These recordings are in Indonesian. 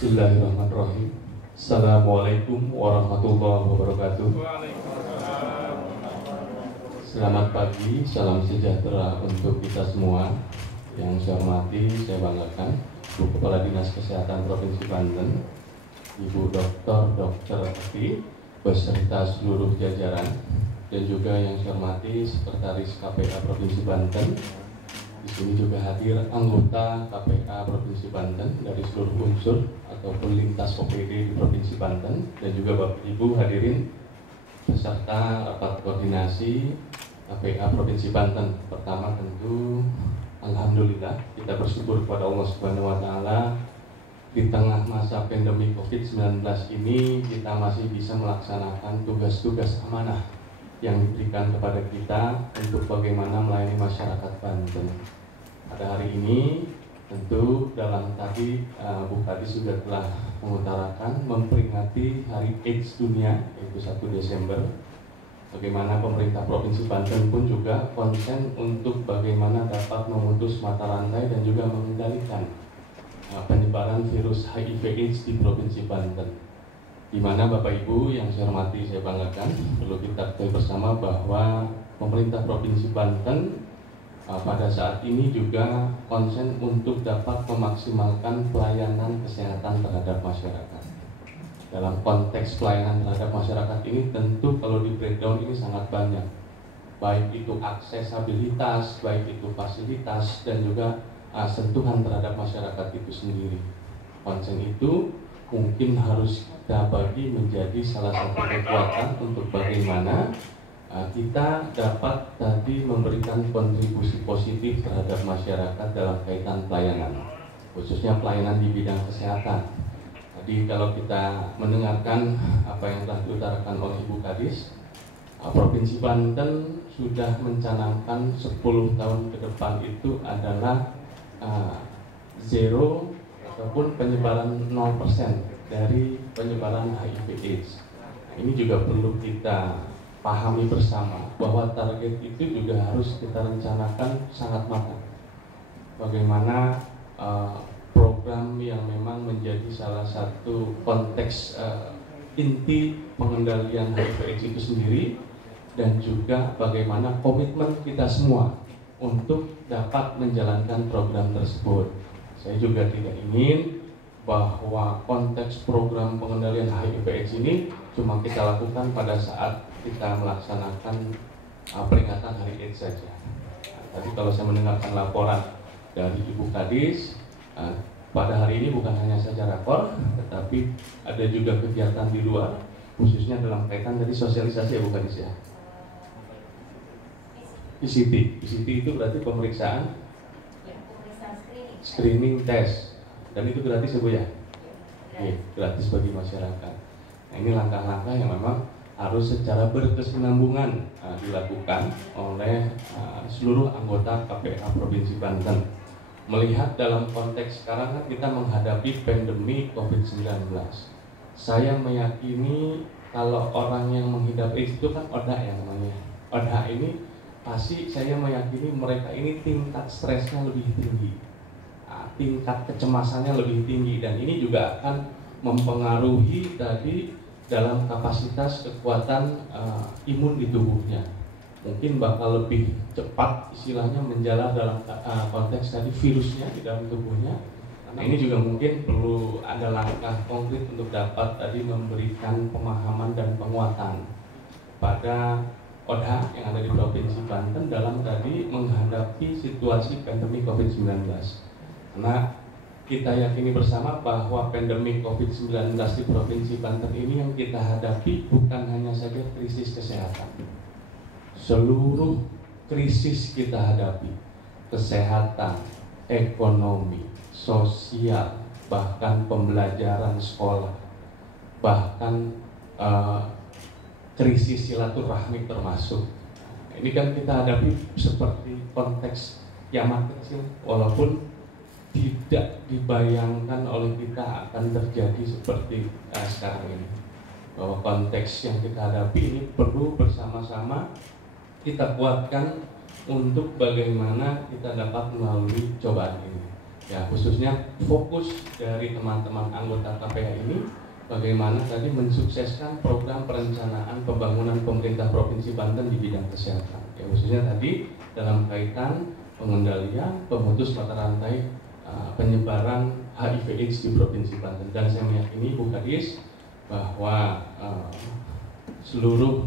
Bismillahirrahmanirrahim. Assalamualaikum warahmatullahi wabarakatuh. Selamat pagi, salam sejahtera untuk kita semua. Yang saya hormati, saya banggakan Ibu Kepala Dinas Kesehatan Provinsi Banten, Ibu Dr. Evi, beserta seluruh jajaran, dan juga yang saya hormati Sekretaris KPA Provinsi Banten. Di sini juga hadir anggota KPA Provinsi Banten dari seluruh unsur ataupun lintas OPD di Provinsi Banten, dan juga Bapak Ibu hadirin peserta rapat koordinasi KPA Provinsi Banten. Pertama tentu alhamdulillah kita bersyukur kepada Allah Subhanahu wa taala di tengah masa pandemi Covid-19 ini kita masih bisa melaksanakan tugas-tugas amanah yang diberikan kepada kita untuk bagaimana melayani masyarakat Banten. Pada hari ini tentu dalam tadi Bu Kadis juga telah mengutarakan memperingati Hari AIDS Dunia yaitu 1 Desember. Bagaimana pemerintah Provinsi Banten pun juga konsen untuk bagaimana dapat memutus mata rantai dan juga mengendalikan penyebaran virus HIV/AIDS di Provinsi Banten. Di mana Bapak Ibu yang saya hormati, saya banggakan, perlu kita ketahui bersama bahwa pemerintah Provinsi Banten pada saat ini juga konsen untuk dapat memaksimalkan pelayanan kesehatan terhadap masyarakat. Dalam konteks pelayanan terhadap masyarakat ini tentu kalau di breakdown ini sangat banyak, baik itu aksesabilitas, baik itu fasilitas, dan juga sentuhan terhadap masyarakat itu sendiri. Konsen itu mungkin harus kita bagi menjadi salah satu kekuatan untuk bagaimana kita dapat tadi memberikan kontribusi positif terhadap masyarakat dalam kaitan pelayanan, khususnya pelayanan di bidang kesehatan. Tadi kalau kita mendengarkan apa yang telah diutarakan oleh Ibu Kadis, Provinsi Banten sudah mencanangkan 10 tahun ke depan itu adalah zero ataupun penyebaran 0% dari penyebaran HIV/AIDS. Ini juga perlu kita pahami bersama bahwa target itu juga harus kita rencanakan sangat matang. Bagaimana program yang memang menjadi salah satu konteks inti pengendalian HIV/AIDS itu sendiri, dan juga bagaimana komitmen kita semua untuk dapat menjalankan program tersebut. Saya juga tidak ingin bahwa konteks program pengendalian HIV/AIDS ini cuma kita lakukan pada saat kita melaksanakan peringatan Hari AIDS saja. Tadi kalau saya mendengarkan laporan dari Ibu Kadis, pada hari ini bukan hanya saja rakor, tetapi ada juga kegiatan di luar, khususnya dalam kaitan dari sosialisasi ya Bu Kadis ya. PCT itu berarti pemeriksaan screening test, dan itu gratis ya Bu ya? Iya, gratis bagi masyarakat. Nah, ini langkah-langkah yang memang harus secara berkesinambungan dilakukan oleh seluruh anggota KPA Provinsi Banten. Melihat dalam konteks sekarang kan kita menghadapi pandemi Covid-19. Saya meyakini kalau orang yang mengidap AIDS itu kan ODA yang namanya. ODA ini pasti saya meyakini mereka ini tingkat stresnya lebih tinggi, tingkat kecemasannya lebih tinggi, dan ini juga akan mempengaruhi tadi dalam kapasitas kekuatan imun di tubuhnya. Mungkin bakal lebih cepat istilahnya menjalar dalam konteks tadi virusnya di dalam tubuhnya. Nah, ini juga mungkin perlu ada langkah konkret untuk dapat tadi memberikan pemahaman dan penguatan pada ODA yang ada di Provinsi Banten dalam tadi menghadapi situasi pandemi Covid-19. Karena kita yakini bersama bahwa pandemi Covid-19 di Provinsi Banten ini yang kita hadapi bukan hanya saja krisis kesehatan. Seluruh krisis kita hadapi, kesehatan, ekonomi, sosial, bahkan pembelajaran sekolah, bahkan krisis silaturahmi termasuk. Ini kan kita hadapi seperti konteks kiamat kecil, walaupun tidak dibayangkan oleh kita akan terjadi seperti sekarang ini. Bahwa konteks yang kita hadapi ini perlu bersama-sama kita kuatkan untuk bagaimana kita dapat melalui cobaan ini. Ya, khususnya fokus dari teman-teman anggota KPA ini bagaimana tadi mensukseskan program perencanaan pembangunan pemerintah Provinsi Banten di bidang kesehatan. Ya, khususnya tadi dalam kaitan pengendalian pemutus mata rantai penyebaran HIV/AIDS di Provinsi Banten. Dan saya meyakini Bu Kadis bahwa seluruh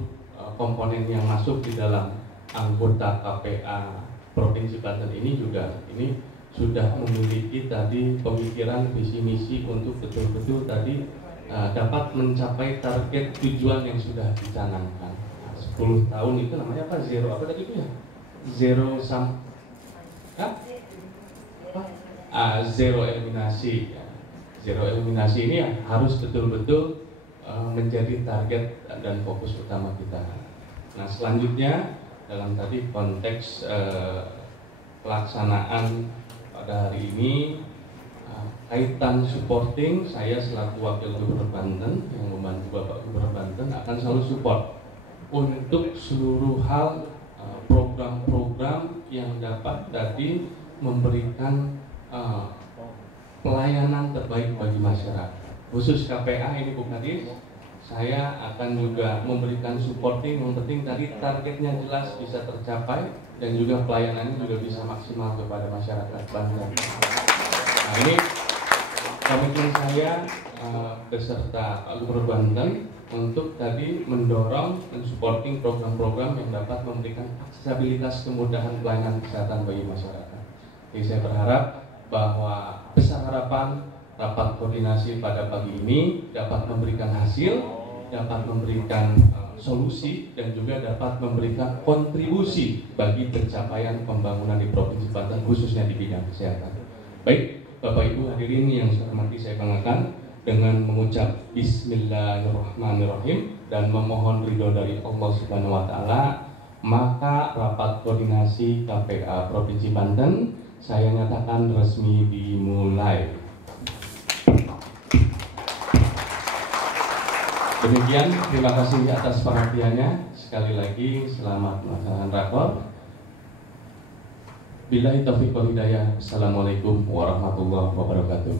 komponen yang masuk di dalam anggota KPA Provinsi Banten ini juga sudah memiliki tadi pemikiran visi misi untuk betul-betul tadi dapat mencapai target tujuan yang sudah dicanangkan. 10 tahun itu namanya apa? Zero apa tadi itu ya? Zero eliminasi. Ya. Zero eliminasi ini harus betul-betul menjadi target dan fokus utama kita. Nah, selanjutnya dalam tadi konteks pelaksanaan pada hari ini kaitan supporting, saya selaku Wakil Gubernur Banten yang membantu Bapak Gubernur Banten akan selalu support untuk seluruh hal program-program yang dapat tadi memberikan pelayanan terbaik bagi masyarakat. Khusus KPA ini Bu Kadis, saya akan juga memberikan supporting, yang penting tadi targetnya jelas bisa tercapai dan juga pelayanannya juga bisa maksimal kepada masyarakat Banten. Nah, ini komitmen saya beserta Pak Gubernur Banten untuk tadi mendorong dan supporting program-program yang dapat memberikan aksesibilitas kemudahan pelayanan kesehatan bagi masyarakat. Jadi saya berharap bahwa besar harapan rapat koordinasi pada pagi ini dapat memberikan hasil, dapat memberikan solusi, dan juga dapat memberikan kontribusi bagi pencapaian pembangunan di Provinsi Banten khususnya di bidang kesehatan. Baik, Bapak Ibu hadirin yang saya hormati, saya banggakan dengan mengucap Bismillahirrahmanirrahim dan memohon ridho dari Allah Subhanahu wa Ta'ala, maka rapat koordinasi KPA Provinsi Banten saya nyatakan resmi dimulai. Demikian, terima kasih atas perhatiannya. Sekali lagi, selamat melaksanakan rakor. Billahi taufiq wal hidayah. Assalamualaikum warahmatullahi wabarakatuh.